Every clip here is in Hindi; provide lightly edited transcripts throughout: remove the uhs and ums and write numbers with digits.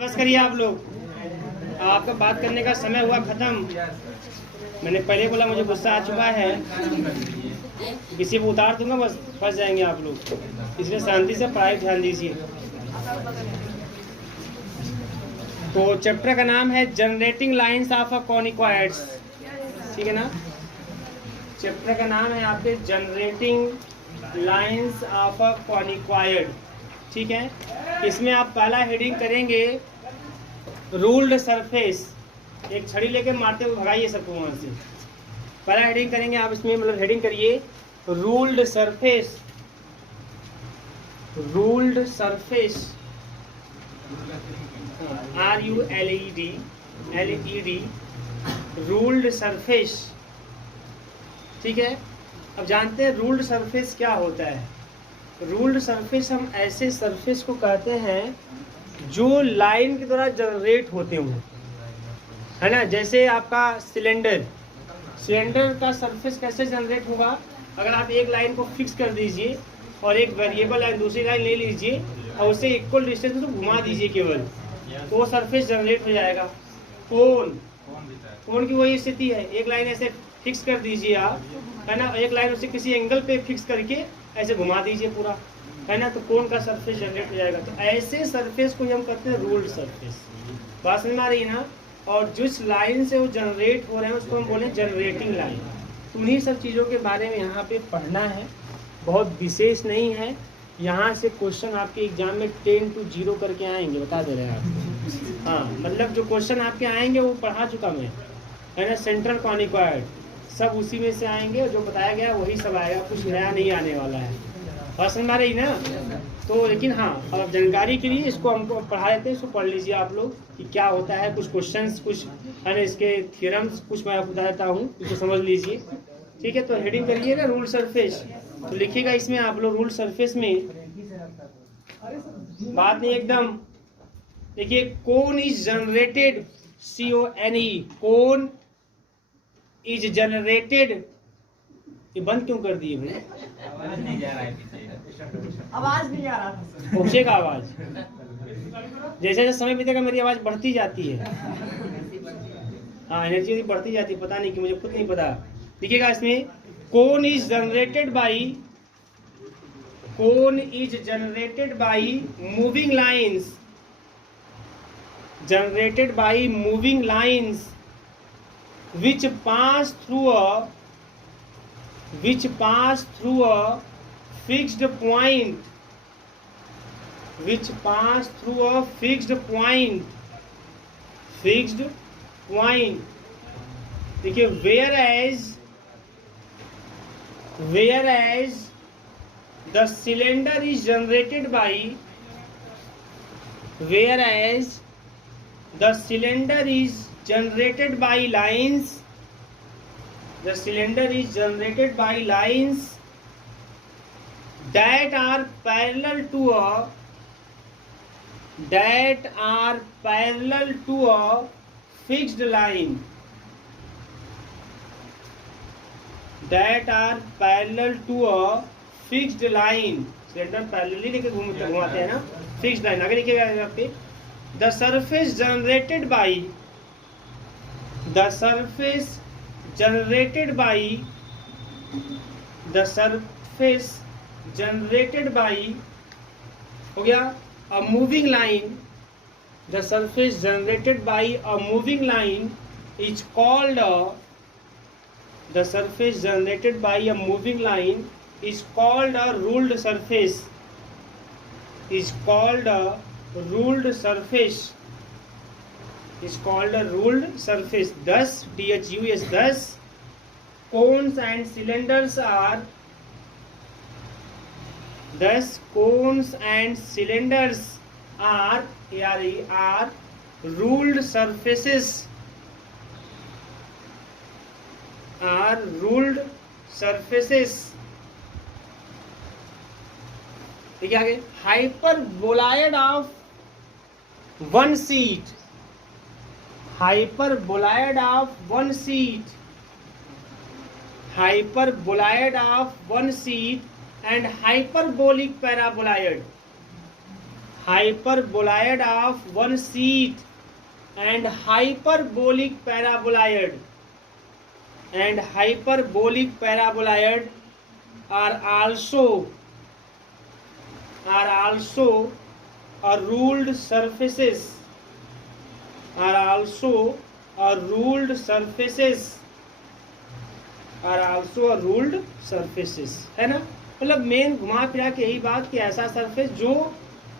बस करिए आप लोग, आपका बात करने का समय हुआ खत्म। मैंने पहले बोला मुझे गुस्सा आ चुका है, किसी को उतार दूंगा बस फंस जाएंगे आप लोग, इसलिए शांति से पढ़ाई ध्यान दीजिए। तो चैप्टर का नाम है जनरेटिंग लाइंस ऑफ अ कॉनिकॉइड्स, ठीक है ना। चैप्टर का नाम है आपके generating lines of a conicoid, ठीक है। इसमें आप पहला हेडिंग करेंगे रूल्ड सरफेस। एक छड़ी लेके मारते हुए भगाइए सबको वहां से। पहला हेडिंग करेंगे आप इसमें, मतलब हेडिंग करिए ruled surface. Ruled surface, RULED, ruled surface, ठीक है। अब जानते हैं रूल्ड सरफेस क्या होता है। रूल्ड सरफेस हम ऐसे सरफेस को कहते हैं जो लाइन के द्वारा जनरेट होते हों, है ना। जैसे आपका सिलेंडर का सरफेस कैसे जनरेट होगा, अगर आप एक लाइन को फिक्स कर दीजिए और एक वेरिएबल लाइन दूसरी लाइन ले लीजिए और उसे इक्वल डिस्टेंस में घुमा दीजिए केवल, तो वो सरफेस जनरेट हो जाएगा। कोन की वही स्थिति है, एक लाइन ऐसे फिक्स कर दीजिए आप, है ना, एक लाइन उसे किसी एंगल पे फिक्स करके ऐसे घुमा दीजिए पूरा, है ना, तो कोन का सरफेस जनरेट हो जाएगा। तो ऐसे सरफेस को हम कहते हैं रूल्ड सरफेस। बात समझ में आ रही है ना। और जिस लाइन से वो जनरेट हो रहे हैं उसको हम बोले जनरेटिंग लाइन। तो उन्हीं सब चीज़ों के बारे में यहाँ पे पढ़ना है, बहुत विशेष नहीं है। यहाँ से क्वेश्चन आपके एग्जाम में 10 to 0 करके आएंगे, बता दे रहे हैं आप। हाँ, मतलब जो क्वेश्चन आपके आएंगे वो पढ़ा चुका मैं, है ना। सेंट्रल कॉनिकॉइड सब उसी में से आएंगे, जो बताया गया वही सब आएगा, कुछ नया नहीं आने वाला है। बात समझ आ रही ना। तो लेकिन हाँ, अब जानकारी के लिए इसको हमको पढ़ा देते हैं, इसको पढ़ लीजिए आप लोग कि क्या होता है। कुछ क्वेश्चंस, कुछ है ना इसके थ्योरम्स, कुछ मैं आपको बता देता हूँ, इसको समझ लीजिए, ठीक है। तो हेडिंग करिएगा रूल सरफेस, तो लिखिएगा इसमें आप लोग रूल सरफेस में। बात नहीं एकदम, देखिए cone is generated, CONE, cone is generated. ये बंद क्यों कर दिए भाई? आवाज नहीं आ रहा था, पहुंचेगा आवाज। जैसे जैसे समय बीतेगा मेरी आवाज बढ़ती जाती है, हाँ एनर्जी बढ़ती जाती है, पता नहीं कि मुझे खुद नहीं पता। देखिएगा इसमें cone is generated by moving lines, generated by moving lines which pass through a fixed point, देखिए whereas the cylinder is generated by lines that are parallel to a fixed line, cylinder parallelly लेके घुमाते हैं ना, फिक्स्ड लाइन। आगे लिखिएगा यहाँ पे the surface generated by हो गया a moving line, the surface generated by a moving line is called a ruled surface, thus thus cones and cylinders are ruled surfaces, देखिए आगे hyperboloid of one sheet and hyperbolic paraboloid. hyperboloid of one sheet and hyperbolic paraboloid are also a ruled surfaces है ना। मतलब मेन घुमा फिरा के यही बात कि ऐसा सरफेस जो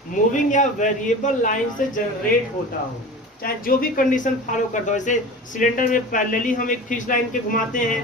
मूविंग या वेरिएबल लाइन से जनरेट होता हो, चाहे जो भी कंडीशन फॉलो करता हो। जैसे सिलेंडर में पैरेलली हम एक फिक्स लाइन के घुमाते हैं,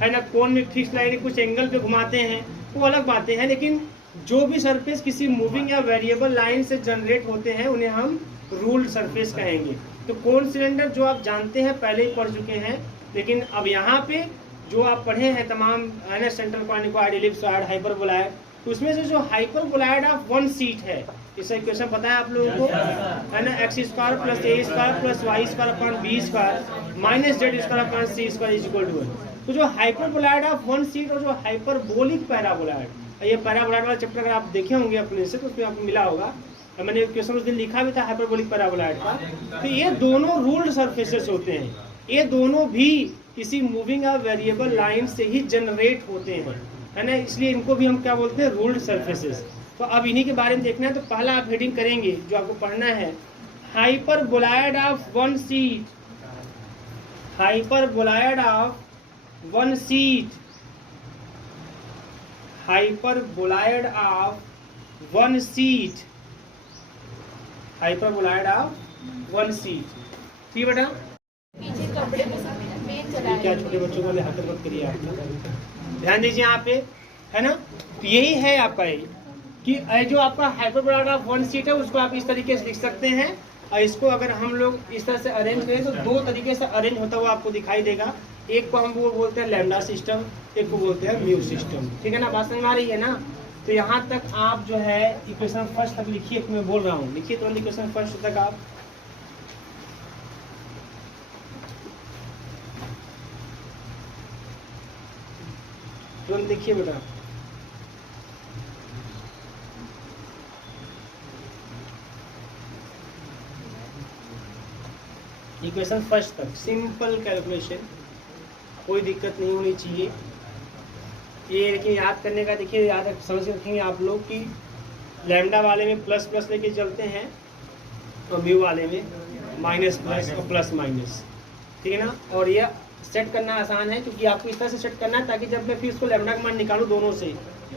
है ना, कोन में फिक्स लाइन कुछ एंगल पे घुमाते हैं, वो अलग बातें हैं। लेकिन जो भी सरफेस किसी मूविंग या वेरिएबल लाइन से जनरेट होते हैं उन्हें हम रूल्ड सरफेस कहेंगे। तो कोन सिलेंडर जो आप जानते हैं पहले ही पढ़ चुके हैं, लेकिन अब यहाँ पे जो आप पढ़े हैं तमाम, है ना, सेंट्रल कॉनिकॉइड, एलिप्सॉइड, हाइपरबोलॉइड, तो उसमें से जो हाइपरबोलॉइड ऑफ वन सीट है, इसका इक्वेशन पता है आप लोगों को, है ना, x square plus a square plus y square upon b square minus z square upon c square is equal to 1। तो जो हाइपरबोलॉइड ऑफ वन सीट और जो हाइपरबोलिक पैराबोलॉइड, ये पैराबोलॉइड वाला चैप्टर अगर आप देखे होंगे अपने से तो उसमें आपको मिला होगा, मैंने क्वेश्चन उस दिन लिखा भी था हाइपरबोलिक पैराबोलॉइड का। तो ये दोनों रूल्ड सरफेसेस होते हैं, ये दोनों भी किसी मूविंग या वेरिएबल लाइन से ही जनरेट होते हैं, है ना, इसलिए इनको भी हम क्या बोलते हैं, रूल्ड सरफेसेस। तो अब इन्हीं के बारे में देखना है। तो पहला आप हेडिंग करेंगे जो आपको पढ़ना है, hyperboloid of one seat, hyperboloid of one seat, hyperboloid of one seat, hyperboloid of one seat. ठीक है बेटा, पीछे कपड़े में सब पेन चला क्या छोटे बच्चों को हरकत मत करिए आप, ध्यान दीजिए यहाँ पे, है ना। तो यही है आपका ये कि जो आपका हाइपरबोलॉइड ऑफ वन सीट है उसको आप इस तरीके से लिख सकते हैं। और इसको अगर हम लोग इस तरह से अरेंज करें तो दो तरीके से अरेंज होता हुआ आपको दिखाई देगा। एक को हम वो बोलते हैं लैम्डा सिस्टम, एक को बोलते हैं म्यू सिस्टम। ठीक है ना, बात समझ आ रही है ना। तो यहाँ तक आप जो है इक्वेशन फर्स्ट तक लिखिए, मैं बोल रहा हूँ, लिखिए तो इक्वेशन फर्स्ट तक आप। तुरंत लिखिए बेटा। इक्वेशन फर्स्ट तक सिंपल कैलकुलेशन, कोई दिक्कत नहीं होनी चाहिए ये। लेकिन याद करने का, देखिए याद समझ रखेंगे आप लोग कि लैम्डा वाले में प्लस प्लस लेके चलते हैं और म्यू वाले में माइनस प्लस और प्लस माइनस। ठीक है ना। और ये सेट करना आसान है क्योंकि आपको इस तरह से सेट करना है ताकि जब मैं फिर इसको लैम्डा का मान निकालूं दोनों से,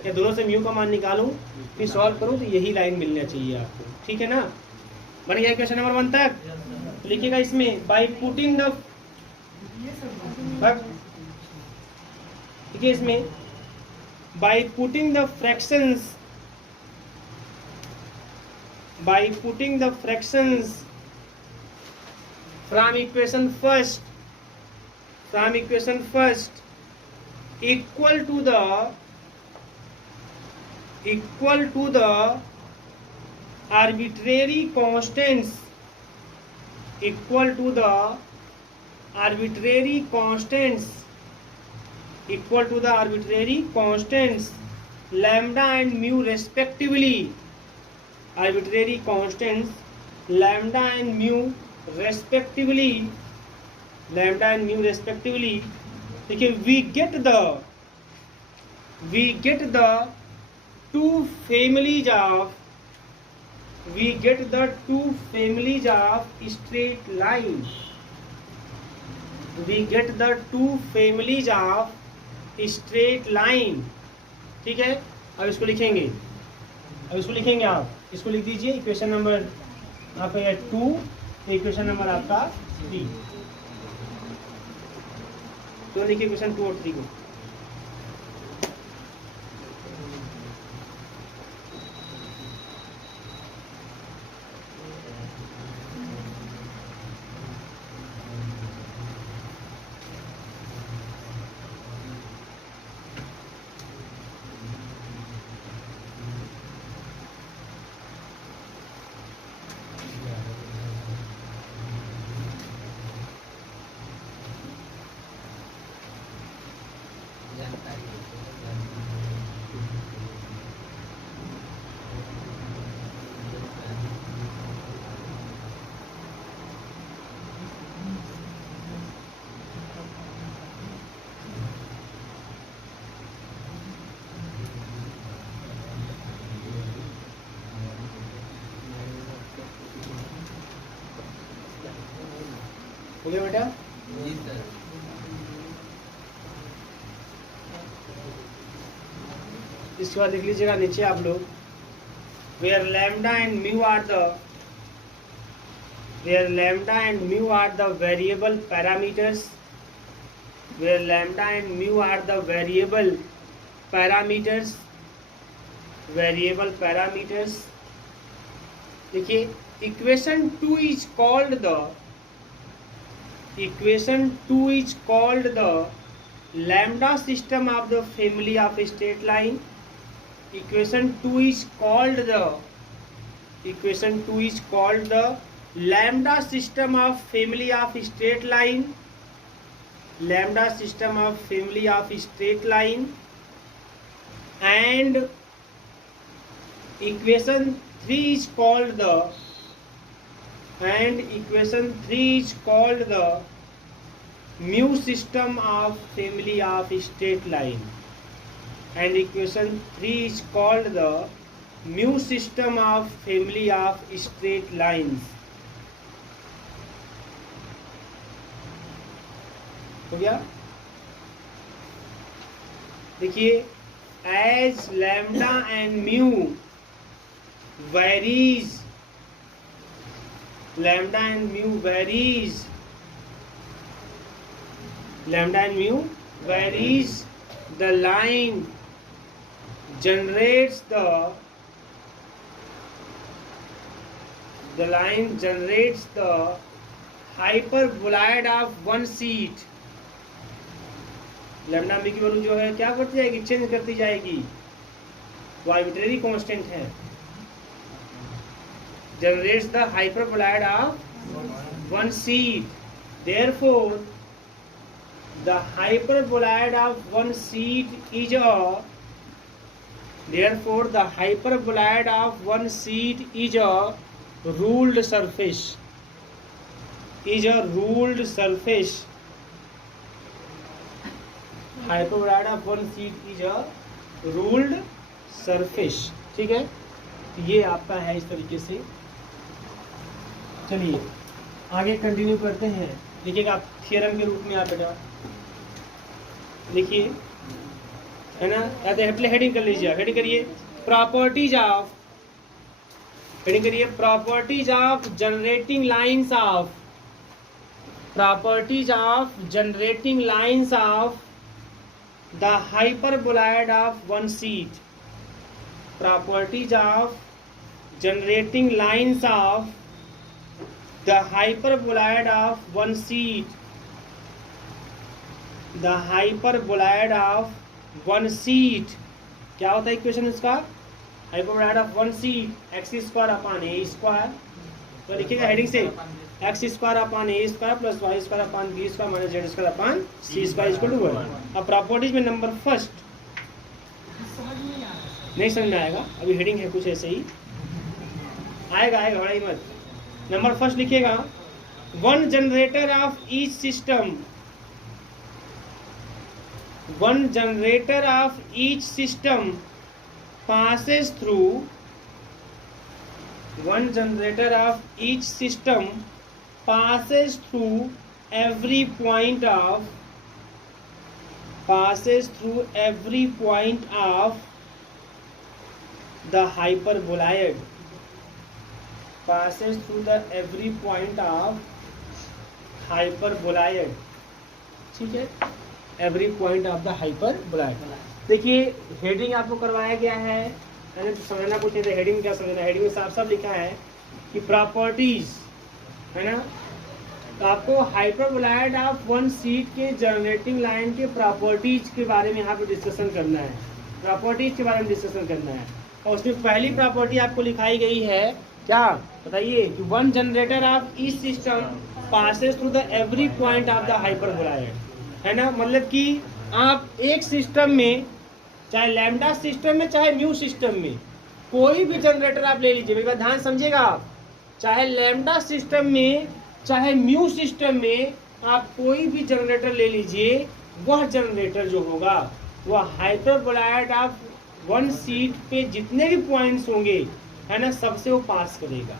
या दोनों से म्यू का मान निकालूं फिर सॉल्व करूं तो यही लाइन मिलना चाहिए आपको। ठीक है ना, बन गया क्वेश्चन नंबर 1 तक। तो लिखिएगा इसमें बाई पुटिंग द, देखिए इसमें by putting the fractions, by putting the fractions from equation first, from equation first equal to the arbitrary constants, equal to the arbitrary constants, equal to the arbitrary constants lambda and mu respectively, arbitrary constants lambda and mu respectively, lambda and mu respectively। देखिए we get the two families of straight line, we get the two families of straight line। ठीक है, अब इसको लिखेंगे, आप इसको लिख दीजिए। इक्वेशन नंबर आपका 2, इक्वेशन नंबर आपका 3, तो लिखिए क्वेश्चन 2 और 3 को। हो गया बेटा? जी सर। इसके बाद लिख लीजिएगा नीचे आप लोग, where lambda and mu are the variable parameters, where lambda and mu are the variable parameters. देखिए equation 2 is called the lambda system of the family of straight line. Equation 2 is called the lambda system of family of straight line. And equation 3 is called the mu system of family of straight line. And equation 3 is called the mu system of family of straight lines. हो गया? देखिए as lambda and mu varies, the line generates the hyperboloid of one seat. Lambda मी की वैल्यू जो है क्या करती जाएगी, चेंज करती जाएगी, वो आर्बिट्रेरी कांस्टेंट है. Generates the hyperboloid of one seat. Therefore the hyperboloid of one seat is a ruled surface. Hyperboloid of one seat is a ruled surface. ठीक है, तो ये आपका है इस तरीके से. चलिए आगे कंटिन्यू करते हैं. देखिएगा आप थ्योरम के रूप में आप बेटा लिखिए, है ना, या तो पहले हेडिंग कर लीजिए. हेडिंग करिए properties of generating lines of the hyperboloid of one seat. Properties of generating lines of the hyperboloid of one seat. क्या होता है इक्वेशन इसका? Hyperboloid of one sheet x square upon a square. तो लिखिएगा हेडिंग से x square upon a square plus y square upon b square minus z square upon c square equal to 1. अब प्रॉपर्टीज में नंबर फर्स्ट नहीं समझ में आएगा, अभी हेडिंग है कुछ ऐसे ही आएगा, बड़ा ही मत. नंबर फर्स्ट लिखिएगा one generator off each system passes through every point of the hyperboloid. ठीक है, every point of the hyperboloid. देखिए हेडिंग आपको करवाया गया है, मैंने तो समझना कुछ नहीं था. हेडिंग क्या समझना, हेडिंग में साफ साफ लिखा है कि प्रॉपर्टीज, है ना. तो आपको हाइपरबोलॉइड ऑफ वन सीट के जनरेटिंग लाइन के प्रॉपर्टीज के बारे में यहाँ पे डिस्कशन करना है. और उसमें पहली प्रॉपर्टी आपको लिखाई गई है क्या बताइए, कि one generator off each system passes through the every point of the hyperboloid. है ना, मतलब कि आप एक सिस्टम में, चाहे लैम्डा सिस्टम में चाहे म्यू सिस्टम में, कोई भी जनरेटर आप ले लीजिए. मेरी बात ध्यान समझिएगा आप, चाहे लैम्डा सिस्टम में चाहे म्यू सिस्टम में आप कोई भी जनरेटर ले लीजिए, वह जनरेटर जो होगा वह हाइपरबोलॉइड ऑफ वन सीट पे जितने भी पॉइंट्स होंगे, है ना, सबसे वो पास करेगा,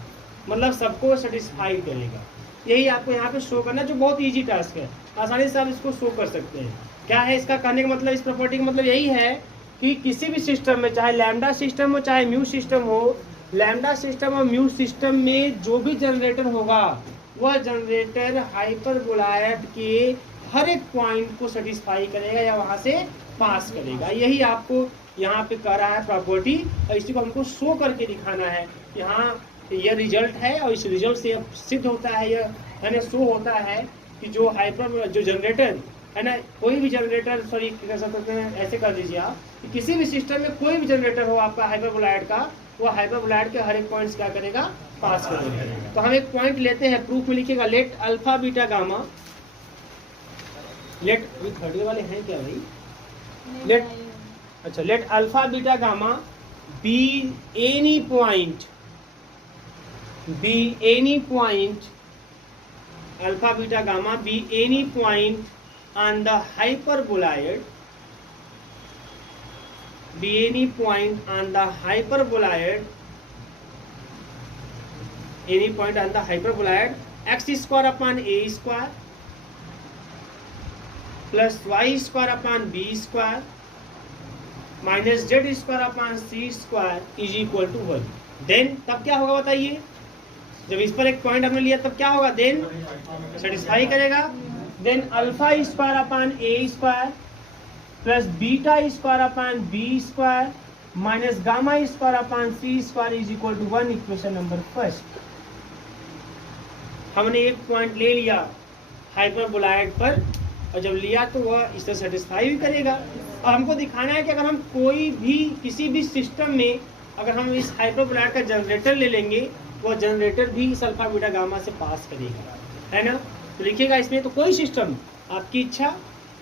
मतलब सबको सेटिस्फाई करेगा. यही आपको यहाँ पे शो करना है, जो बहुत इजी टास्क है, आसानी से आप इसको शो कर सकते हैं। क्या है इसका कहने का मतलब, इस प्रॉपर्टी का मतलब यही है कि किसी भी सिस्टम में, चाहे लैम्डा सिस्टम हो चाहे म्यू सिस्टम हो, लैम्डा सिस्टम और म्यू सिस्टम में जो भी जनरेटर होगा वह जनरेटर हाइपरबोलॉइड के हर एक पॉइंट को सेटिस्फाई करेगा या वहां से पास करेगा। यही आपको यहाँ पे कह रहा है प्रॉपर्टी, और इसी को हमको शो करके दिखाना है। यहाँ यह रिजल्ट है और इस रिजल्ट से सिद्ध होता है, यह है ना शो होता है कि जो जो जनरेटर है ना, कोई भी जनरेटर, सॉरी कह सकते हैं ऐसे कर दीजिए आप कि किसी भी सिस्टम में कोई भी जनरेटर हो आपका हाइपरबोलॉइड का, वो हाइपरबोलॉइड के हर एक पॉइंट्स क्या करेगा, पास करेगा। तो हम एक पॉइंट लेते हैं, प्रूफ में लिखिएगा let alpha beta gamma, let third वाले हैं क्या भाई, लेट अच्छा let alpha beta gamma be any point, be any point, alpha beta gamma be any point on the hyperboloid, be any point on the hyperboloid, any point on the hyperboloid, x square upon a square plus y square upon b square minus z square upon c square is equal to 1। Then तब क्या होगा बताइए, जब इस पर एक पॉइंट हमने लिया तब क्या होगा, देन सेटिस्फाई करेगा। Then alpha square upon a square plus beta square upon b square minus gamma square upon c square is equal to 1, equation number first. हमने एक पॉइंट ले लिया हाइपरबोलॉइड पर, और जब लिया तो वह इससे सेटिस्फाई भी करेगा। और हमको दिखाना है कि अगर हम कोई भी किसी भी सिस्टम में अगर हम इस हाइपरबोलॉइड का जनरेटर ले लेंगे, वह जनरेटर भी इस अल्फा बीटा गामा से पास करेगा, है ना। तो लिखिएगा इसमें, तो कोई सिस्टम आपकी इच्छा,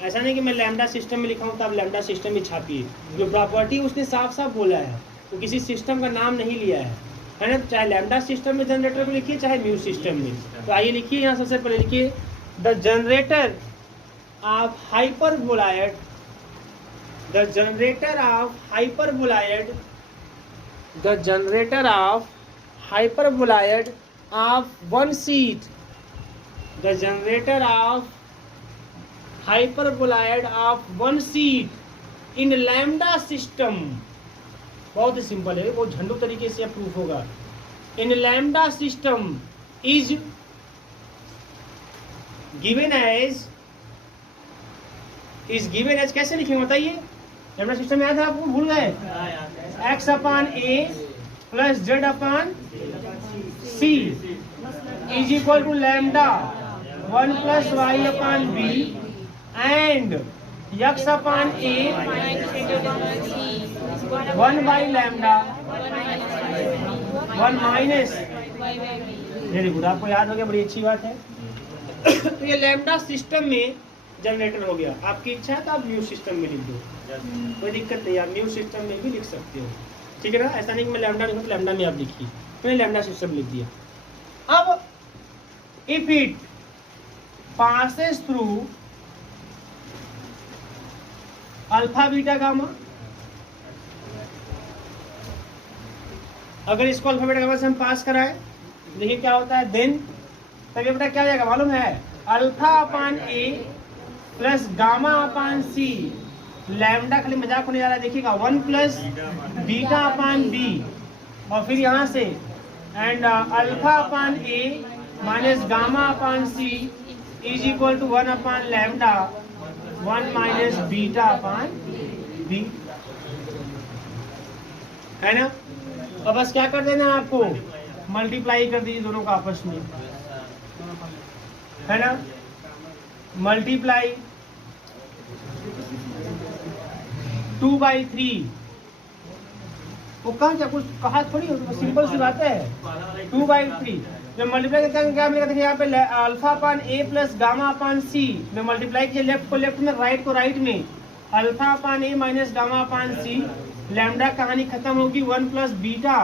ऐसा नहीं कि मैं लैम्डा सिस्टम में लिखा हूँ तो आप लैम्डा सिस्टम में छापिए, जो प्रॉपर्टी उसने साफ साफ बोला है, तो किसी सिस्टम का नाम नहीं लिया है ना। चाहे लैम्डा सिस्टम में जनरेटर को लिखिए चाहे म्यू सिस्टम में। तो आइए लिखिए, यहाँ सबसे पहले लिखिए the generator off hyperboloid, the generator off hyperboloid, the generator off hyperboloid of one seat, the generator of hyperboloid of one seat in lambda system, बहुत ही सिंपल है, बहुत झंडू तरीके से प्रूफ होगा। in lambda system is given as, कैसे लिखेंगे बताइए, लैम्डा सिस्टम याद है आपको, भूल गए, x upon a plus z upon c is equal to lambda 1 plus y upon b and x upon a 1 by lambda 1 minus, very good, आपको याद हो गया, बड़ी अच्छी बात है। तो ये लैम्डा सिस्टम में जनरेटर हो गया। आपकी इच्छा है तो आप न्यू सिस्टम में लिख दो, कोई दिक्कत नहीं, आप न्यू सिस्टम में भी लिख सकते हो, ठीक है ना। ऐसा नहीं कि मैं लैम्डा लिखूँ तो लैम्डा में आप लिखिए, मैंने लैम्डा सिस्टम लिख दिया। अब if it passes through alpha beta gamma, अगर इसको अल्फा बीटा गामा से हम पास कराएं, देखिए क्या होता है, देन तब ये बेटा क्या हो जाएगा मालूम है, अल्फा अपान ए प्लस गामा अपान सी, लैम्डा खाली मजाक होने जा रहा है, देखिएगा 1 प्लस बीटा अपान बी, और फिर यहाँ से and alpha upon a minus gamma upon c is equal to 1 upon lambda 1 minus beta upon b, है ना। अब बस क्या कर देना आपको, मल्टीप्लाई कर दीजिए दोनों का आपस में, है ना, मल्टीप्लाई 2/3, वो कहा क्या कुछ कहा थोड़ी, सिंपल सी बात है, 2/3 मैं मल्टीप्लाई करता हूँ, क्या मिलेगा, देखिए यहाँ पे अल्फा अपान ए प्लस गामा अपान सी, मैं मल्टीप्लाई किया लेफ्ट को लेफ्ट में, राइट को राइट में, alpha upon a minus gamma upon C, lambda कहानी खत्म होगी 1 प्लस बीटा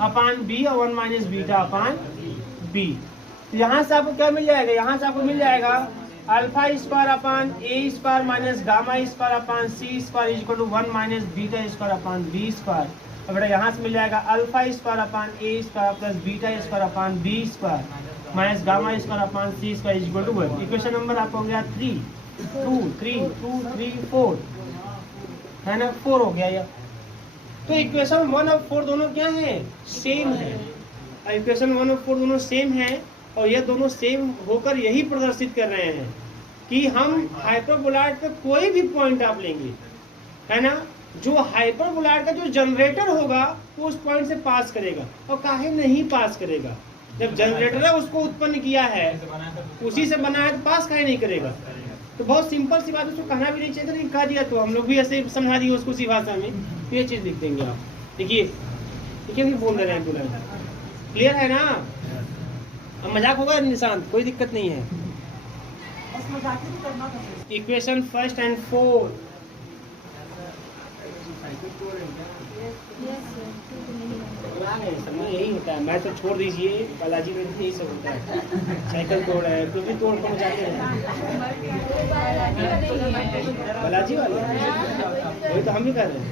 अपान बी और 1 माइनस बीटा अपान बी। तो यहाँ से आपको क्या मिल जाएगा, यहाँ से आपको मिल जाएगा alpha square upon a square minus gamma square upon c square is equal to 1 minus beta square upon b square. और बेटा यहाँ से मिल जाएगा alpha square upon a square plus beta square upon b square minus gamma square upon c square is equal to 1। Equation number आपका हो गया 3 2 3 2 3 4 है ना, 4 हो गया यह। तो इक्वेशन 1 और 4 दोनों क्या है, सेम है। इक्वेशन 1 और 4 दोनों सेम है और ये दोनों सेम होकर यही प्रदर्शित कर रहे हैं कि हम हाइपरबोलॉइड पे कोई भी पॉइंट आप लेंगे, है ना, जो हाइपरबोलॉइड का जो जनरेटर होगा वो उस पॉइंट से पास करेगा। और काहे नहीं पास करेगा, जब जनरेटर उसको उत्पन्न किया है उसी से बना है तो पास काहे नहीं करेगा। तो बहुत सिंपल सी बात, उसको कहना भी नहीं चाहिए था लेकिन कह दिया, तो हम लोग भी ऐसे समझा दिए उसको उसी भाषा में। तो ये चीज़ लिख देंगे आप, देखिए देखिए नहीं बोल रहे हैं पूरा, क्लियर है ना। अब मजाक होगा निशांत, कोई दिक्कत नहीं है। बस मजाक ही करना था। इक्वेशन फर्स्ट एंड 4 समय यही होता है। मैं तो छोड़ दीजिए, बालाजी में यही सब होता है। साइकिल तोड़ है, कुछ भी तोड़ पहुँच जाते हैं। बालाजी वाले वही तो हम भी कर रहे हैं,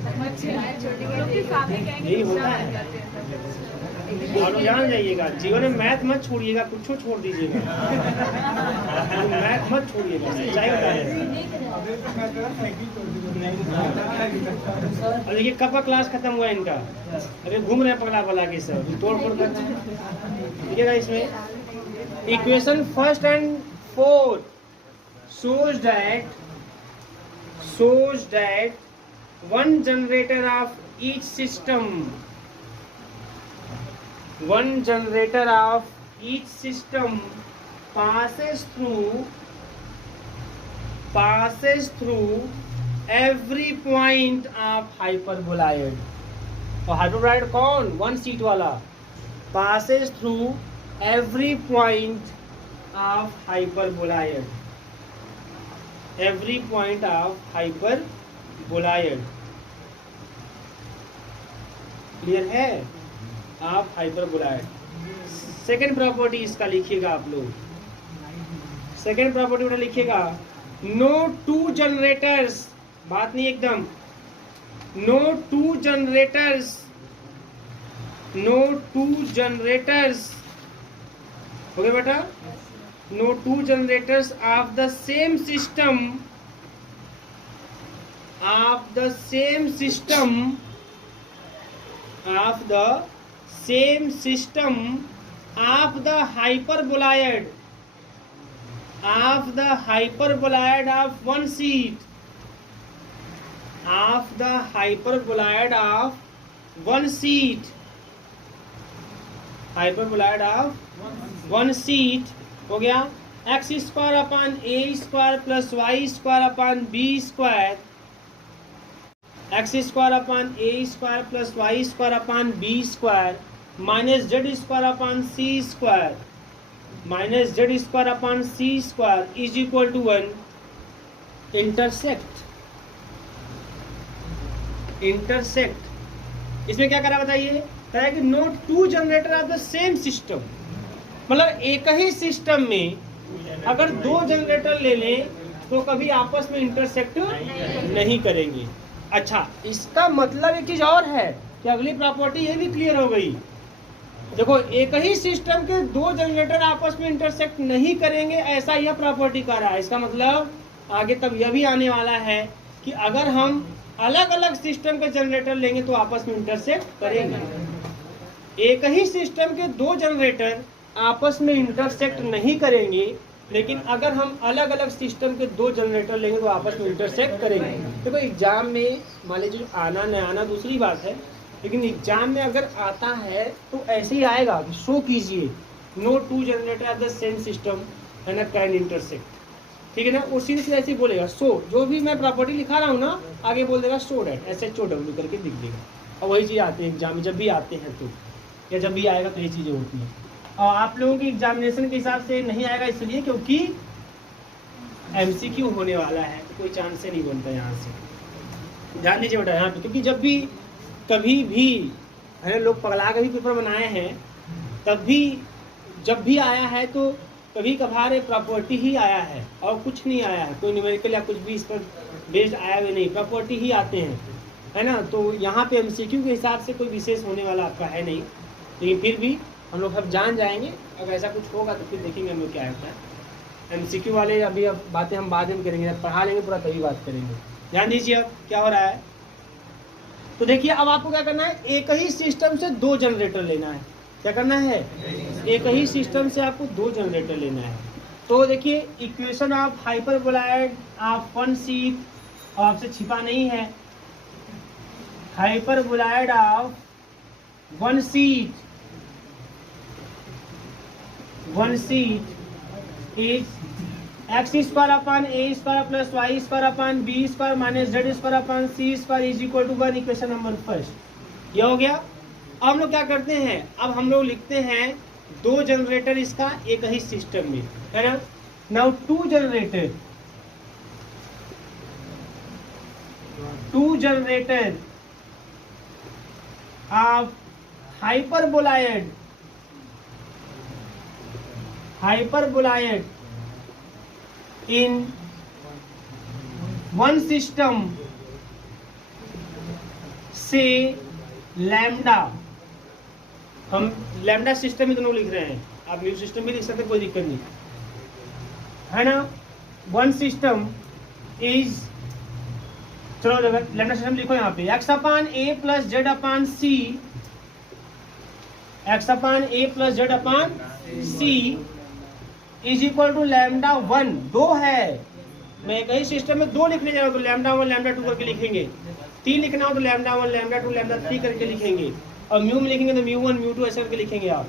यही होता है। और जान जाइएगा, जीवन में मैथ मत छोड़िएगा, कुछ छोड़ दीजिएगा, मैथ मत छोड़िएगा, सच्चाई बता रहे। और देखिए कब का क्लास खत्म हुआ इनका, अरे घूम रहे हैं पगला बला के सब, तोड़ फोड़ करना देखिएगा इसमें। Equation first and 4 shows that one generator of each system passes through every point of hyperboloid। और hyperboloid कौन, 1 सीट वाला, passes through every point of hyperboloid, every point of hyperboloid। Clear है आप, हाइपरबोलॉइड। सेकेंड प्रॉपर्टी इसका लिखिएगा आप लोग, सेकेंड प्रॉपर्टी उन्हें लिखिएगा, नो टू जनरेटर्स, बात नहीं एकदम, नो टू जनरेटर्स हो गया बेटा, no two generators of the same system of the same system of the hyperboloid of one seat, of the hyperboloid of one seat, hyperboloid of one seat हो गया। X square upon a square plus y square upon b square, x square upon a square plus y square upon b square minus z square upon c square minus z square upon c square is equal to 1। Intersect इसमें क्या करा बताइए, कहा कि note two generator of the same system, मतलब एक ही सिस्टम में अगर 2 जनरेटर ले लें तो कभी आपस में इंटरसेक्ट नहीं करेंगे। अच्छा, इसका मतलब एक चीज और है कि अगली प्रॉपर्टी ये भी क्लियर हो गई। देखो, एक ही सिस्टम के 2 जनरेटर आपस में इंटरसेक्ट नहीं करेंगे, ऐसा यह प्रॉपर्टी कर रहा है। इसका मतलब आगे तब यह भी आने वाला है कि अगर हम अलग अलग सिस्टम के जनरेटर लेंगे तो आपस में इंटरसेक्ट करेंगे। एक ही सिस्टम के 2 जनरेटर आपस में इंटरसेक्ट नहीं करेंगे, लेकिन अगर हम अलग अलग सिस्टम के 2 जनरेटर लेंगे तो आपस में इंटरसेक्ट करेंगे। देखो, एग्जाम में मान लीजिए आना न आना दूसरी बात है, लेकिन एग्जाम में अगर आता है तो ऐसे ही आएगा कि शो कीजिए no two generator of the same system है ना कैन इंटरसेक्ट, ठीक है ना। उसी से ऐसे ही बोलेगा शो, जो भी मैं प्रॉपर्टी लिखा रहा हूँ ना आगे बोल देगा शो डैट, SHOW करके लिख देगा। और वही चीज़ आती है एग्जाम में, जब भी आते हैं तो, या जब भी आएगा तो ये चीज़ें होती हैं। और आप लोगों की एग्जामिनेशन के हिसाब से नहीं आएगा इसलिए क्योंकि MCQ होने वाला है, तो कोई चांस नहीं बनता यहाँ से, ध्यान दीजिए बेटा यहाँ पे। क्योंकि जब भी कभी भी है लोग पगला के भी पेपर बनाए हैं, तब भी जब भी आया है तो कभी कभार प्रॉपर्टी ही आया है और कुछ नहीं आया है, कोई न्यूमेरिकल या कुछ भी इस पर बेस्ड आया हुआ नहीं, प्रॉपर्टी ही आते हैं, है ना। तो यहाँ पे MCQ के हिसाब से कोई विशेष होने वाला आपका है नहीं, लेकिन फिर भी हम लोग अब जान जाएंगे। अगर ऐसा कुछ होगा तो फिर देखेंगे हम लोग क्या होता है। MCQ वाले अभी अब बातें हम बाद में करेंगे, पढ़ा लेंगे पूरा तभी बात करेंगे। ध्यान दीजिए अब क्या हो रहा है। तो देखिए अब आपको क्या करना है, एक ही सिस्टम से 2 जनरेटर लेना है। क्या करना है, एक ही सिस्टम से आपको 2 जनरेटर लेना है। तो देखिए equation of hyperboloid of one sheet, और आपसे छिपा नहीं है, hyperboloid of one sheet is x square upon a square plus y square upon b square minus z square upon c square is equal to 1। Equation number first ये हो गया। अब हम लोग क्या करते हैं, अब हम लोग लिखते हैं 2 जनरेटर इसका एक ही सिस्टम में, है ना। Now 2 generator off hyperboloid in one system से लैम्डा, हम लैम्डा सिस्टम ही दोनों लिख रहे हैं, आप म्यू सिस्टम भी लिख सकते, कोई दिक्कत नहीं है ना। वन सिस्टम इज, चलो लैम्डा सिस्टम लिखो यहाँ पे, x upon a plus z upon c, x upon a plus z upon c is equal to lambda 1। 2 है, मैं एक ही सिस्टम में 2 लिखने जा रहा हूँ तो लैम्डा 1 लैम्डा 2 करके लिखेंगे। 3 लिखना हो तो लैम्डा 1 लैम्डा 2 लैम्डा 3 करके लिखेंगे, और म्यू में लिखेंगे तो म्यू 1 म्यू 2 ऐसा करके लिखेंगे आप।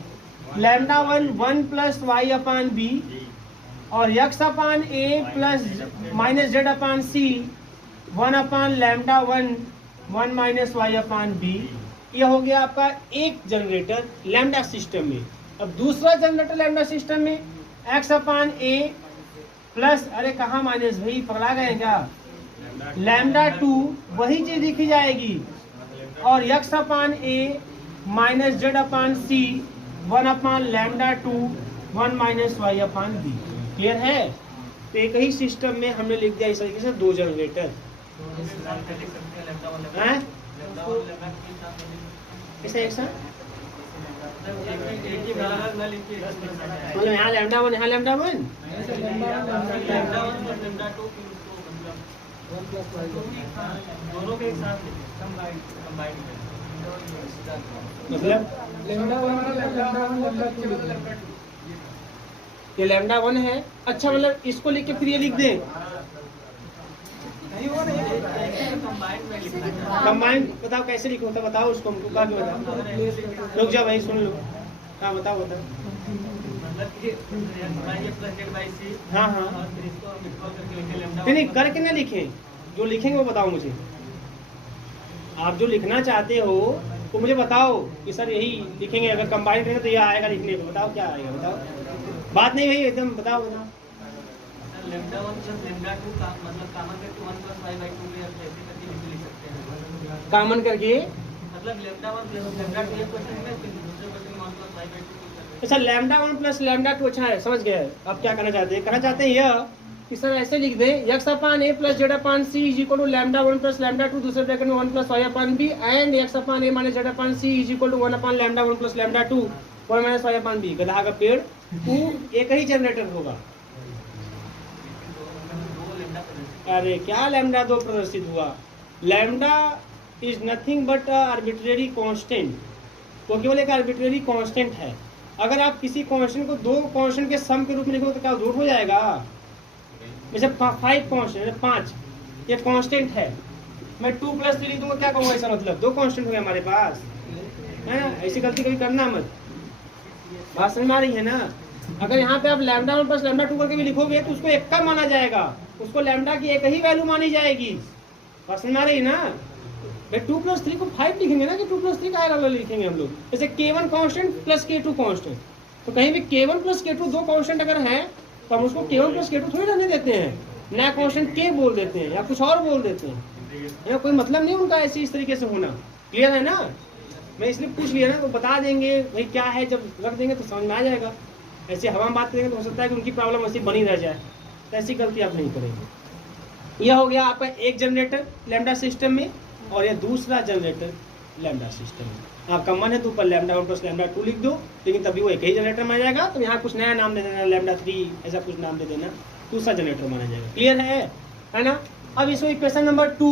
लैम्डा 1 प्लस वाई अपान बी, और यक्स अपान ए प्लस माइनस जेड अपान सी 1 अपान लैम्डा 1 माइनस वाई अपान बी। ये हो गया आपका एक जनरेटर लैम्डा सिस्टम में। अब दूसरा जनरेटर लैम्डा सिस्टम में x अपान ए प्लस, अरे कहाँ माइनस भाई, पकड़ा गए क्या, लैम्डा 2 वही चीज लिखी जाएगी, और x upon a minus z upon C 1 upon lambda 2 1 minus Y upon B. Clear है। तो एक ही सिस्टम में हमने लिख दिया इस तरीके से 2 जनरेटर हैं, ऐसे एक साथ, मतलब यहाँ लैम्डा 1 यहाँ लैम्डा 1, मतलब ये लैम्डा 1 है। अच्छा मतलब इसको लिख के फिर ये लिख दें कंबाइंड, बताओ कैसे लिखो, तो बताओ उसको, हमको कहा कि बताओ, रुक जा भाई सुन लो, हाँ बताओ बताओ। हाँ हाँ नहीं करके ना लिखें, जो लिखेंगे वो बताओ मुझे, आप जो लिखना चाहते हो तो मुझे बताओ कि सर यही लिखेंगे, अगर कंबाइंड करेंगे तो यह आएगा लिखने को, बताओ क्या आएगा, बताओ, बात नहीं भाई एकदम बताओ बताओ। लैम्डा 1 प्लस लैम्डा 2 का मतलब कॉमन करके 1 प्लस y बाय 2 में ऐसे करके लिख सकते हैं, कॉमन करके मतलब लैम्डा 1 प्लस लैम्डा 2 एक क्वेश्चन में, फिर दूसरे क्वेश्चन में 1 प्लस y बाय 2। अच्छा लैम्डा 1 प्लस लैम्डा 2, अच्छा है समझ गए। अब क्या करना चाहते हैं, कहना चाहते हैं यह कि सर ऐसे लिख दें, x upon a plus z upon c is equal to lambda 1 plus lambda 2 दूसरे ब्रैकेट में 1 plus y upon b and x upon a minus z upon c is equal to 1 upon lambda 1 plus lambda 2 1 minus y upon b। गधा का पेड़, टू एक ही जनरेटर होगा। अरे क्या लैम्डा 2 प्रदर्शित हुआ, lambda is nothing but arbitrary constant, वो केवल एक आर्बिट्रेरी कांस्टेंट है। अगर आप किसी कांस्टेंट को 2 कांस्टेंट के सम के रूप में लिखो तो क्या रूट हो जाएगा, जैसे 5 कांस्टेंट 5 ये कांस्टेंट है, मैं 2 प्लस 3 लिख दूंगा, क्या कहूँगा ऐसा मतलब 2 कांस्टेंट हो गया हमारे पास, है ना। ऐसी गलती कभी करना मत, बात समझ में आ रही है ना। अगर यहाँ पे आप लैम्डा 1 प्लस लैम्डा 2 करके भी लिखोगे तो उसको एक का माना जाएगा, उसको लैम्डा की एक ही वैल्यू मानी जाएगी, बात समझ में आ रही है ना। भाई 2 प्लस 3 को 5 लिखेंगे ना, कि 2 प्लस 3 का अलग लिखेंगे हम लोग, जैसे k1 constant plus k2 constant, तो कहीं भी k1 प्लस k2 2 कांस्टेंट अगर है तो हम उसको k1 प्लस k2 थोड़ी रहने देते हैं, नया कांस्टेंट k बोल देते हैं या कुछ और बोल देते हैं, या कोई मतलब नहीं उनका ऐसे इस तरीके से होना। क्लियर है ना, मैं इसलिए पूछ लिया ना, तो बता देंगे भाई क्या है, जब रख देंगे तो समझ में आ जाएगा। ऐसे हवा में बात करेंगे तो हो सकता है कि उनकी प्रॉब्लम ऐसी बनी रह जाए, तो ऐसी गलती आप नहीं करेंगे। यह हो गया आपका एक जनरेटर लैम्डा सिस्टम में, और यह दूसरा जनरेटर लैम्डा सिस्टम है। आपका मन है तो ऊपर लैम्डा 1 प्लस लैम्डा 2 लिख दो, लेकिन तभी वो एक ही जनरेटर माना जाएगा। तो यहाँ कुछ नया नाम दे देना, लैम्डा 3 ऐसा कुछ नाम दे देना, दूसरा जनरेटर माना जाएगा। क्लियर है ना। अब इसको इक्वेशन नंबर 2,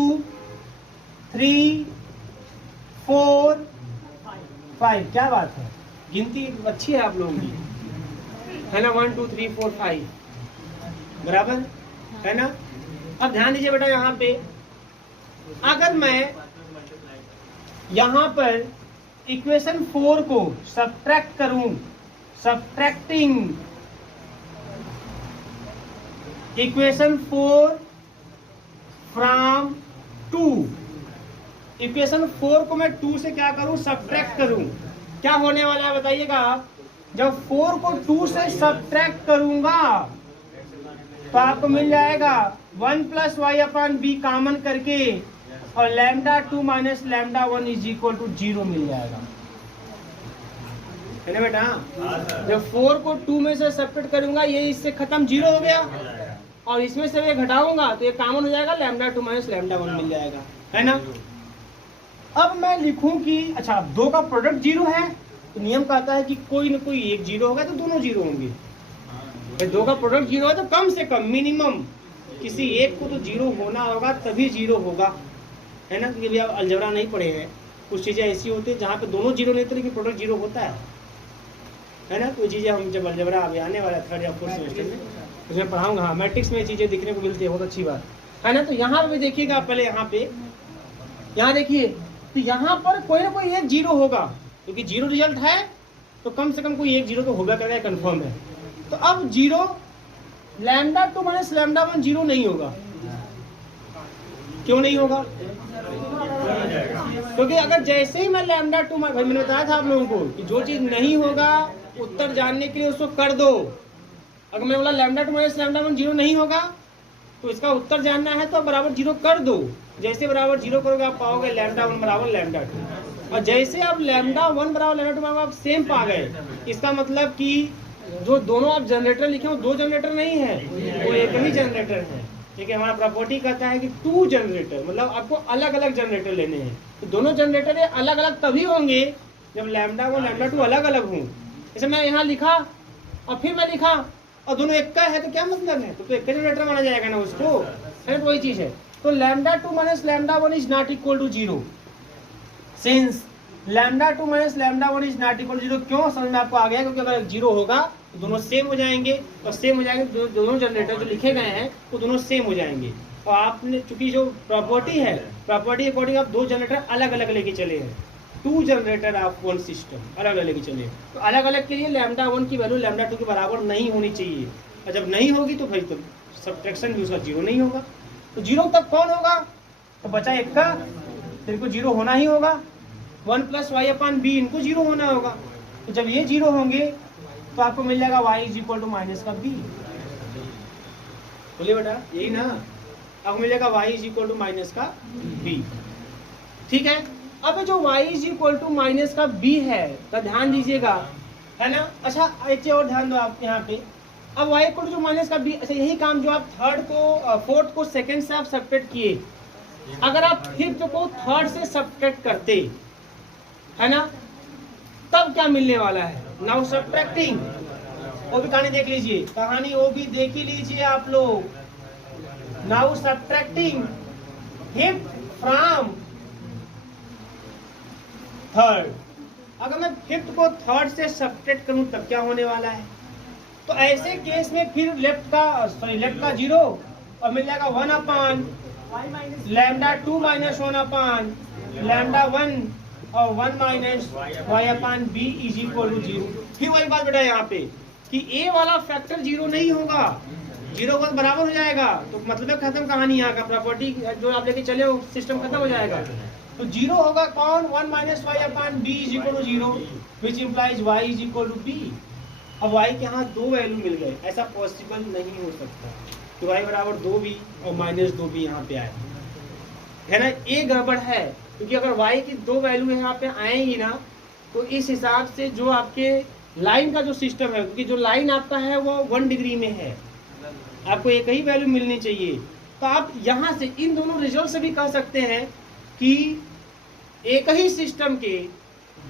3, 4, 5, क्या बात है, गिनती अच्छी है आप लोगों की, है ना। 1 2 3 4 5 बराबर है ना। अब ध्यान दीजिए बेटा, यहाँ पे अगर मैं यहाँ पर इक्वेशन 4 को सब्ट्रैक्ट करूं, सब्ट्रैक्टिंग इक्वेशन 4 फ्रॉम 2, इक्वेशन 4 को मैं 2 से क्या करूं, सब्ट्रैक्ट करूं, क्या होने वाला है बताइएगा आप। जब 4 को 2 से सब्ट्रैक्ट करूंगा तो आपको मिल जाएगा 1 plus y upon b common करके, और lambda 2 minus lambda 1 is equal to 0 मिल जाएगा, है ना बेटा। जब 4 को 2 में से सब्ट्रैक्ट करूंगा, ये इससे खत्म 0 हो गया, और इसमें से ये घटाऊंगा तो ये कॉमन हो जाएगा, लैम्डा 2 माइनस लैम्डा 1 मिल जाएगा, है ना। अब मैं लिखूं कि अच्छा 2 का प्रोडक्ट 0 है, तो नियम कहता है कि कोई ना कोई एक 0 होगा तो दोनों 0 होंगे। 2 का प्रोडक्ट 0 है तो कम से कम मिनिमम किसी एक को तो 0 होना होगा, तभी 0 होगा, है ना। क्योंकि आप अलजेब्रा नहीं पढ़े हैं, कुछ चीज़ें ऐसी होती है जहाँ पे दोनों 0 नहीं थे लेकिन प्रोडक्ट 0 होता है ना। तो ये चीज़ें हम जब अलजेब्रा अभी आने वाला 3rd या 4th सेमेस्टर में उसमें पढ़ाऊंगा। हाँ, मैट्रिक्स में ये चीज़ें दिखने को मिलती है, बहुत अच्छी बात है ना। तो यहाँ पे देखिएगा, पहले यहाँ देखिए, तो यहाँ पर कोई ना कोई एक 0 होगा, क्योंकि 0 रिजल्ट है तो कम से कम कोई एक 0 तो होगा करेगा, कंफर्म है। तो अब 0 लैम्डा 2 माइनस लैम्डा 1 0 नहीं होगा, क्यों नहीं होगा, क्योंकि अगर जैसे ही मैं लैम्डा 2, भाई मैंने बताया था आप लोगों को कि जो चीज नहीं होगा उत्तर जानने के लिए उसको कर दो। अगर मैं बोला लैम्डा 2 माइनस लैम्डा 1 0 नहीं होगा तो इसका उत्तर जानना है तो बराबर 0 कर दो। जैसे बराबर 0 करोगे आप पाओगे लैम्डा 1 बराबर लैम्डा 2, और जैसे आप लैम्डा 1 बराबर लैम्डा 2 बराबर आप सेम पा गए, इसका मतलब कि जो दोनों आप जनरेटर लिखे वो 2 जनरेटर नहीं है, वो एक ही जनरेटर है। ठीक है, हमारा प्रॉपर्टी कहता है कि 2 जनरेटर, मतलब आपको अलग अलग जनरेटर लेने हैं। तो दोनों जनरेटर अलग अलग तभी होंगे जब लैम्डा 1 लैम्डा 2 अलग अलग हों। जैसे मैं यहाँ लिखा और फिर मैं लिखा और दोनों एक का है तो क्या मतलब है, तो एक जनरेटर माना जाएगा ना उसको, है ना। वही चीज है। तो lambda 2 minus lambda 1 is not equal to 0, since lambda 2 minus lambda 1 is not equal to 0। क्यों समझ में आपको आ गया, क्योंकि अगर 0 होगा तो दोनों सेम हो जाएंगे, और सेम हो जाएंगे दोनों जनरेटर जो लिखे गए हैं वो दोनों सेम हो जाएंगे। और आपने चूंकि जो प्रॉपर्टी है, प्रॉपर्टी अकॉर्डिंग आप 2 जनरेटर अलग अलग लेके चले हैं, 2 जनरेटर ऑफ 1 सिस्टम अलग अलग लेके चले। तो अलग अलग के लिए लैम्डा 1 की वैल्यू लैम्डा 2 के बराबर नहीं होनी चाहिए, और जब नहीं होगी तो भाई तो सब्ट्रैक्शन भी उसका 0 नहीं होगा। तो 0 तब कौन होगा, तो बचा एक का, फिर को 0 होना ही होगा। 1 प्लस वाई अपॉन बी, इनको 0 होना होगा। तो जब ये 0 होंगे तो आपको मिल जाएगा y is equal to minus का b। बोलिए बेटा, यही ना, आपको मिल जाएगा y is equal to minus का b। ठीक है। अब जो y is equal to minus का b है, तो ध्यान दीजिएगा, है ना। अच्छा एक चीज और ध्यान दो आप यहाँ पे, अब y इक्वल टू माइनस का b, अच्छा यही काम जो आप 4th को 2nd से आप सब्ट्रैक्ट किए, अगर आप 5th को 3rd से सब्ट्रैक्ट करते, है ना, तब क्या मिलने वाला है। नाउ सब्ट्रैक्टिंग, वो भी कहानी देख लीजिए, कहानी वो भी देख ही लीजिए आप लोग। Now subtracting 5th from 3rd, अगर मैं 5th को 3rd से सब्ट्रैक्ट करूं तब क्या होने वाला है। तो ऐसे केस में फिर लेफ्ट का 0 और मिल जाएगा 1 upon lambda 2 minus 1 upon lambda 1 और 1 minus y upon b is equal to 0। फिर वही बात बेटा यहाँ पे कि a वाला फैक्टर 0 नहीं होगा, 0 को बराबर हो जाएगा, तो मतलब खत्म कहानी। यहाँ का प्रॉपर्टी जो आप लेके चले हो सिस्टम खत्म हो जाएगा। तो 0 होगा कौन, 1 minus y upon b is equal to 0, which implies y is equal to b। अब y के यहाँ 2 वैल्यू मिल गए, ऐसा पॉसिबल नहीं हो सकता। तो y बराबर 2b और माइनस 2b यहाँ पे आए, है ना। ये गड़बड़ है, क्योंकि अगर y की 2 वैल्यू यहाँ पे आएंगी ना, तो इस हिसाब से जो आपके लाइन का जो सिस्टम है, क्योंकि जो लाइन आपका है वो 1 डिग्री में है, आपको एक ही वैल्यू मिलनी चाहिए। तो आप यहाँ से इन दोनों रिजल्ट से भी कह सकते हैं कि एक ही सिस्टम के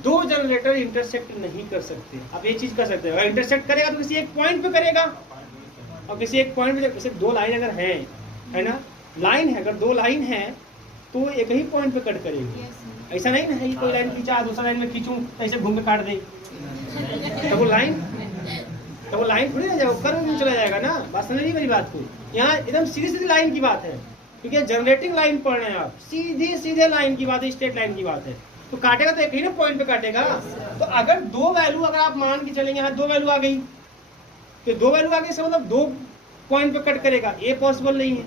दो जनरेटर इंटरसेक्ट नहीं कर सकते। आप ये चीज कर सकते हैं, अगर इंटरसेक्ट करेगा तो किसी एक पॉइंट पे करेगा, और किसी एक पॉइंट पे जैसे दो लाइन अगर है ना, लाइन है, अगर दो लाइन है तो एक ही पॉइंट पे कट करेगी। ऐसा नहीं ना है कि कोई लाइन खींचा दूसरा लाइन में खींचूं ऐसे घूम के काट दे, तो वो लाइन थोड़ी ना जाएगा, कर्व में चला जाएगा ना। बात समझ नहीं मेरी बात को, यहाँ एकदम सीधी सीधी लाइन की बात है, क्योंकि जनरेटिंग लाइन पढ़ रहे हैं आप, सीधे सीधे लाइन की बात है, स्ट्रेट लाइन की बात है, तो काटेगा तो एक ही ना पॉइंट पे काटेगा। तो अगर दो वैल्यू अगर आप मान के चलेंगे, यहाँ दो वैल्यू आ गई, तो दो वैल्यू आ गई इसका मतलब दो पॉइंट पे कट करेगा, ये पॉसिबल नहीं है।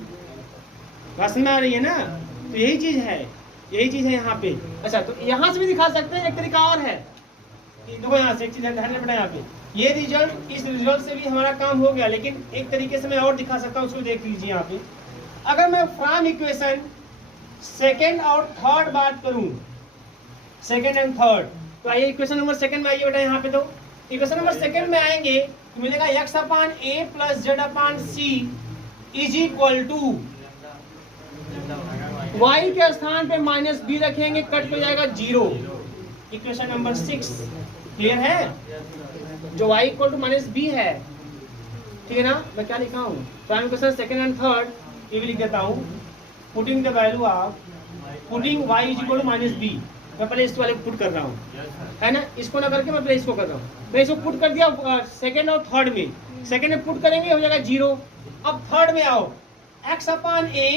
बात समझ में आ रही है ना, तो यही चीज है यहाँ पे। अच्छा, तो यहाँ से भी दिखा सकते हैं, एक तरीका और है, देखो यहाँ से एक चीज ध्यान में यहाँ पे, ये रिजल्ट, इस रिजल्ट से भी हमारा काम हो गया, लेकिन एक तरीके से मैं और दिखा सकता हूँ, उसको देख लीजिए यहाँ पे। अगर मैं फ्रॉम इक्वेशन सेकेंड और थर्ड बात करूं, सेकेंड एंड थर्ड, तो आइए इक्वेशन नंबर सेकेंड में आइए बेटा। यहाँ पे तो इक्वेशन नंबर सेकेंड में आएंगे तो मिलेगा x upon a plus z upon c is equal to y के स्थान पे माइनस b रखेंगे, कट हो जाएगा 0। इक्वेशन नंबर 6 क्लियर है, जो y equal to minus b है, ठीक है ना। मैं क्या लिखा हूँ, prime equation second and third, ये भी लिख देता हूँ, putting the value of putting y is equal to minus b। मैं पहले इस वाले को पुट कर रहा हूँ, है ना, इसको ना करके मैं पहले इसको कर रहा हूँ। मैं इसको पुट कर दिया सेकेंड और थर्ड में, सेकेंड में पुट करेंगे हो जाएगा 0। अब थर्ड में आओ, x upon a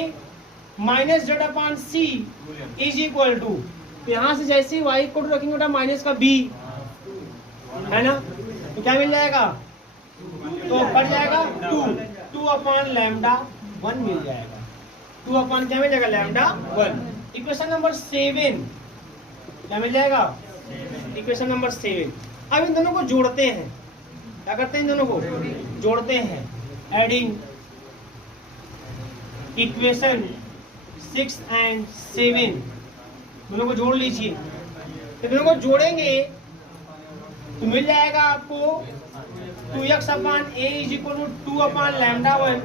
minus z upon c is equal to, तो यहाँ से जैसे ही y इक्वल टू रखेंगे बेटा माइनस का b, है ना, तो क्या मिल जाएगा, तो बढ़ जाएगा 2 अपान लैम्डा 1 मिल जाएगा, 2 अपान क्या मिल जाएगा, लैम्डा 1। इक्वेशन नंबर 7 क्या मिल जाएगा, इक्वेशन नंबर 7। अब इन दोनों को जोड़ते हैं, क्या करते हैं, इन दोनों को जोड़ते हैं, एडिंग इक्वेशन 6 एंड 7, दोनों को जोड़ लीजिए। तो दोनों को जोड़ेंगे तो मिल जाएगा आपको 2x upon a is equal to 2 upon lambda 1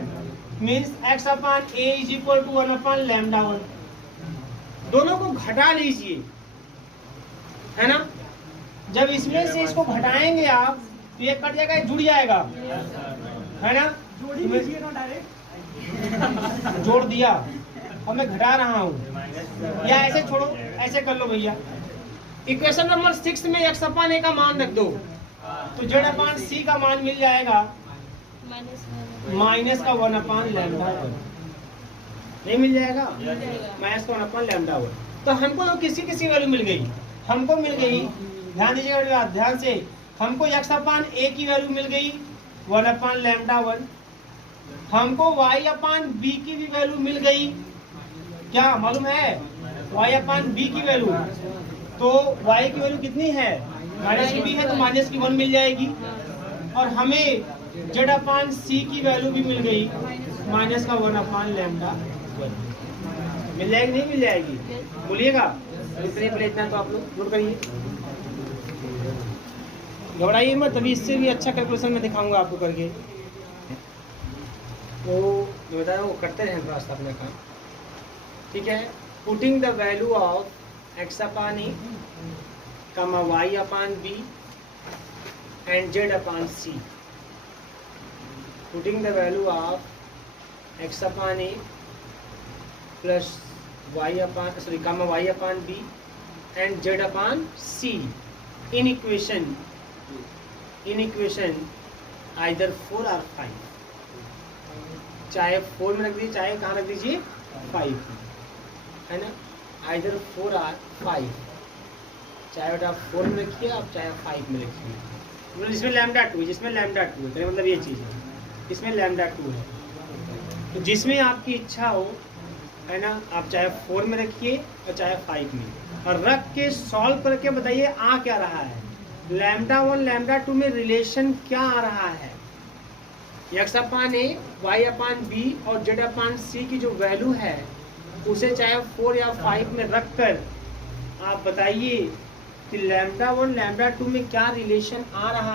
means x upon a is equal to 1 upon lambda 1। दोनों को घटा लीजिए, है ना। जब इसमें से इसको घटाएंगे आप तो ये कट जाएगा, जुड़ जाएगा, है ना। जोड़ दिया, अब मैं घटा रहा हूँ, या ऐसे छोड़ो, ऐसे कर लो भैया। इक्वेशन नंबर 6 में x अपान a का मान रख दो, तो z अपान c का मान मिल जाएगा माइनस का 1 अपान लैम्डा 1, नहीं मिल जाएगा, माइनस का 1 अपान लैम्डा 1। तो हमको तो किसी वैल्यू मिल गई, हमको मिल गई, ध्यान दीजिएगा ध्यान से, हमको x अपान a की वैल्यू मिल गई 1 अपान लैम्डा 1, हमको y अपान b की भी वैल्यू मिल गई, क्या मालूम है, y अपान b की वैल्यू, तो y की वैल्यू कितनी है, माइनस की b है तो माइनस की 1 मिल जाएगी, और हमें z अपान c की वैल्यू भी मिल गई माइनस का 1 अपान लैम्डा 1। मिल जाएगी नहीं मिल जाएगी, बोलिएगा। पहले इतना तो आप लोग नोट करिए, घबराइए मत, तभी इससे भी अच्छा कैलकुलेशन मैं दिखाऊंगा आपको करके, तो जो बताया वो करते रहें रास्ता अपना काम, ठीक है। Putting the value of x upon a कमा y upon b and z upon c, putting the value of x upon a plus y अपान कमा y upon b and z upon c in equation either 4 और 5, चाहे 4 में रख दीजिए, चाहे कहाँ रख दीजिए 5, है ना, आइदर 4 और 5, चाहे बेटा 4 में रखिए आप, चाहे 5 में रखिए, मतलब जिसमें लैम्डा 2 है, जिसमें लैम्डा 2 है, मतलब ये चीज़ है, इसमें लैम्डा 2 है, तो जिसमें आपकी इच्छा हो, है ना, आप चाहे 4 में रखिए और चाहे 5 में, और रख के सॉल्व करके बताइए आ क्या रहा है, लैम्डा 1 लैम्डा 2 में रिलेशन क्या आ रहा है, x upon a y upon b और z अपान c की जो वैल्यू है उसे चाहे 4 या 5 में रख कर आप बताइए कि लैम्डा 1 लैम्डा 2 में क्या रिलेशन आ रहा है।